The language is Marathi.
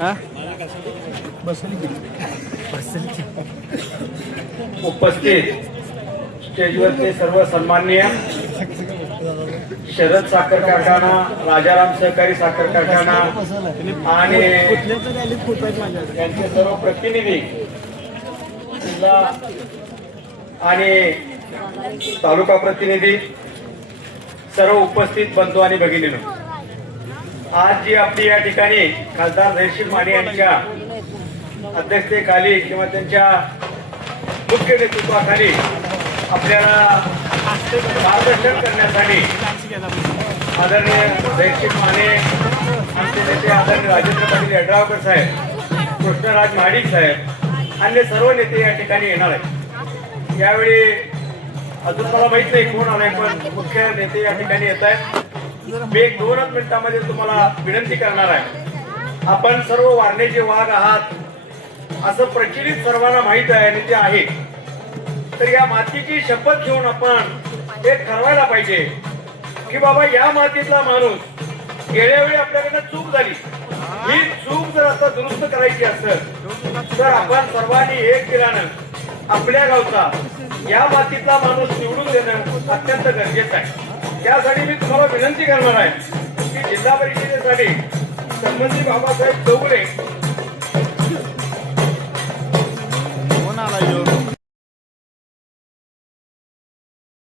हा? उपस्थित स्टेजवरचे सर्व सन्माननीय शरद साखर कारखाना राजाराम सहकारी साखर कारखाना आणि त्यांचे सर्व प्रतिनिधी जिल्हा आणि तालुका प्रतिनिधी सर्व उपस्थित बंधू आणि भगिनीनं. आज जी आपली या ठिकाणी खासदार धैर्यशील माने यांच्या अध्यक्षतेखाली किंवा त्यांच्या मुख्य नेतृत्वाखाली आपल्याला मार्गदर्शन करण्यासाठी आदरणीय जयश्री माने आमचे नेते आदरणीय राजेंद्र पाटील यड्रावकर साहेब कृष्णराज महाडिक साहेब अन्य सर्व नेते या ठिकाणी येणार आहेत. यावेळी अजून मला माहीत नाही कोण आलाय पण मुख्य नेते या ठिकाणी येत आहेत. मी एक दोनच मिनिटांमध्ये तुम्हाला विनंती करणार आहे. आपण सर्व वारणेचे वाघ आहात. असं प्रचलित सर्वांना माहीत आहे आणि ते आहे. तर या मातीची शपथ घेऊन आपण हे ठरवायला पाहिजे की बाबा या मातीतला माणूस गेल्या वेळी आपल्याकडनं चूक झाली. ही चूक जर आता दुरुस्त करायची असेल तर आपण सर्वांनी एक केल्यानं आपल्या गावचा या मातीतला माणूस निवडून देणं अत्यंत गरजेचं आहे. त्यासाठी मी तुम्हाला विनंती करणार आहे की जिल्हा परिषदेसाठी संबंधित बाबासाहेब चौगुले